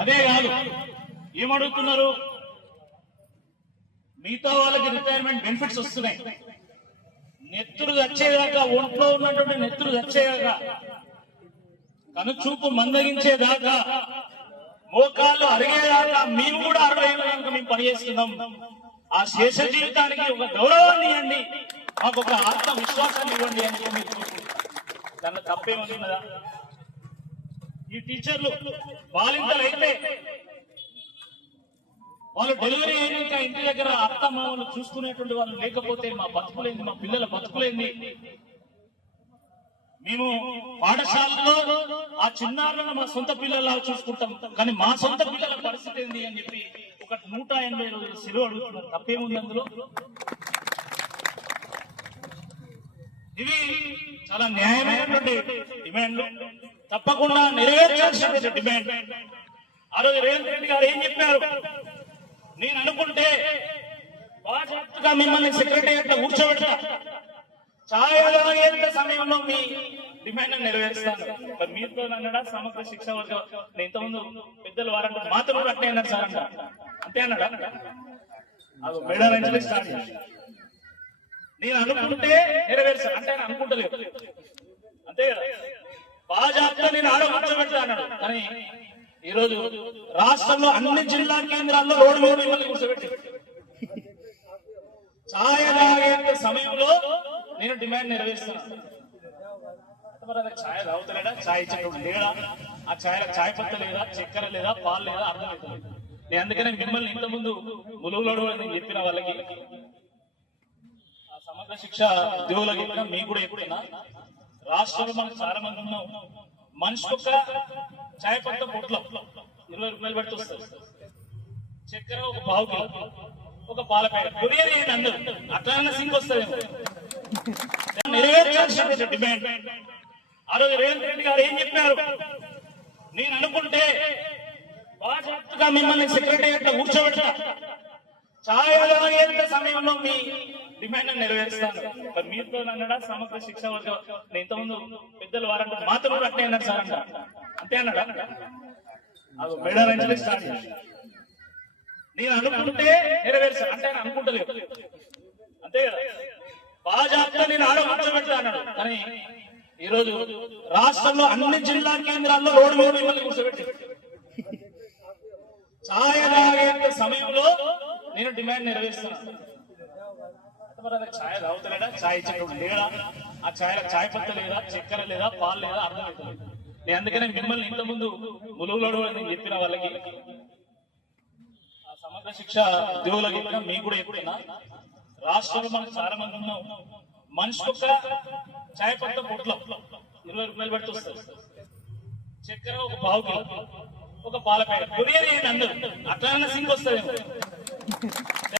అదే కాదు ఏమడుగుతున్నారు, మిగతా వాళ్ళకి రిటైర్మెంట్ బెనిఫిట్స్ వస్తున్నాయి. నెత్తురు వచ్చేదాకా, ఒంట్లో ఉన్నటువంటి నెత్తురు వచ్చేదాకా, కనుచూపు మందగించేదాకా, మోకాళ్ళు అరిగేదాకా మేము కూడా 60 ఏళ్ళ కనుక మేము పనిచేస్తున్నాం. ఆ శేష జీవితానికి ఒక గౌరవాన్ని ఇవ్వండి, మాకు ఒక ఆత్మవిశ్వాసాన్ని ఇవ్వండి అని దాంట్లో తప్పేమన్నదా? ఈ టీచర్లు బాలింతలు అయితే వాళ్ళు డెలివరీ అయినాక ఇంటి దగ్గర అత్త మామలు చూసుకునేటువంటి వాళ్ళు లేకపోతే మా బతుకులేంది, మా పిల్లల బతుకులేంది? మేము పాఠశాలలో ఆ చిన్నారులను మా సొంత పిల్లలా చూసుకుంటాం, కానీ మా సొంత పిల్లల పరిస్థితి ఏంది అని చెప్పి ఒక 180 రోజులు సెలవు అడుగుతున్నారు. తప్పేముంది అందులో? ఇవి చాలా న్యాయమైనటువంటి డిమాండ్లు, తప్పకుండా నెరవేర్చాల్సిన డిమాండ్. ఆ రోజు రేవంత్ రెడ్డి గారు ఏం చెప్పారు? నేను అనుకుంటే బాధ్యతగా మిమ్మల్ని సెక్రటేరియట్ లో కూర్చోబెడతా, ఛాయలాగేంత సమయంలో మీ డిమాండ్ నెరవేరుస్తాను. మరి మీతో అన్నాడా సమగ్ర శిక్ష వర్గం? ఇంతకుముందు పెద్దలు వారంటే మాత్రం కూడా అట్నే అన్నారు సార్ అంట, అంతే అన్నాడా? అది మేడం స్టార్ట్ చేసి నేను అనుకుంటే నెరవేర్చా అంటే ఆయన అనుకుంటలేదు, అంతే కదా? బాధ్యతగా నేను ఆడ కూర్చోబెడతా అన్నాడు. కానీ ఈరోజు రాష్ట్రంలో అన్ని జిల్లా కేంద్రాల్లో రోడ్డు మీద మిమ్మల్ని కూర్చోబెట్టి ఛాయ తాగేంత సమయంలో నేను డిమాండ్ నెరవేరుస్తున్నాను. ఛాయ తాగుతలేడా? ఛాయ్ ఇచ్చేటప్పుడు లేడా? ఆ ఛాయలో ఛాయ్ పత్త లేదా, చక్కెర లేదా, పాలు లేదా అర్థమవుతుంది. నేను అందుకనే మిమ్మల్ని ఇంతకుముందు ములుగులోడు నేను చెప్పిన వాళ్ళకి, ఆ సమగ్ర శిక్ష ఉద్యోగులకు చెప్పినా, మీకు కూడా చెప్తున్నా, రాష్ట్రంలో మనకు చాలా మంది ఉన్నాం. మనిషికొక్క ఛాయ్ పత్త పొట్లో 20 రూపాయలు పెట్టి వస్తారు, చక్కెర ఒక పావు కిలో, ఒక పాల ప్యాకెట్ కొరియర్ చేయండి అందరూ, అట్లా సింక్ వస్తుంది. నెరవేర్చాల్సిన డిమాండ్. ఆ రోజు రేవంత్ రెడ్డి గారు ఏం చెప్పారు? నేను అనుకుంటే బాధ్యతగా మిమ్మల్ని సెక్రటేరియట్ లో కూర్చోబెడతా, ఛాయలాగేంత సమయంలో మీ డిమాండ్ నెరవేరుస్తాను. మరి మీతో అన్నాడా సమగ్ర శిక్ష వర్గం? ఇంతకుముందు పెద్దలు వారంటే మాత్రం కూడా అట్నే అన్నారు సార్ అంట, అంతే అన్నాడా? అది మేడం స్టార్ట్ చేసి నేను అనుకుంటే నెరవేర్చా అంటే ఆయన అనుకుంటలేదు, అంతే కదా? బాధ్యతగా నేను ఆడ కూర్చోబెడతా అన్నాడు. కానీ ఈరోజు రాష్ట్రంలో అన్ని జిల్లా కేంద్రాల్లో రోడ్డు మీద మిమ్మల్ని కూర్చోబెట్టి ఛాయ తాగేంత సమయంలో నేను డిమాండ్ నెరవేరుస్తున్నాను. ఛాయ తాగుతలేడా? ఛాయ్ ఇచ్చేటప్పుడు లేడా? ఆ ఛాయలో ఛాయ్ పత్త లేదా, చక్కెర లేదా, పాలు లేదా అర్థమవుతుంది. నేను అందుకనే మిమ్మల్ని ఇంతకుముందు ములుగులోడు నేను చెప్పిన వాళ్ళకి, ఆ సమగ్ర శిక్ష ఉద్యోగులకు చెప్పినా, మీకు కూడా చెప్తున్నా, రాష్ట్రంలో మనకు చాలా మంది ఉన్నాం. మనిషికొక్క ఛాయ్ పత్త పొట్లో 20 రూపాయలు పెట్టి వస్తారు, చక్కెర ఒక పావు కిలో, ఒక పాల ప్యాకెట్ కొరియర్ చేయండి అందరూ, అట్లా సింక్ వస్తుంది.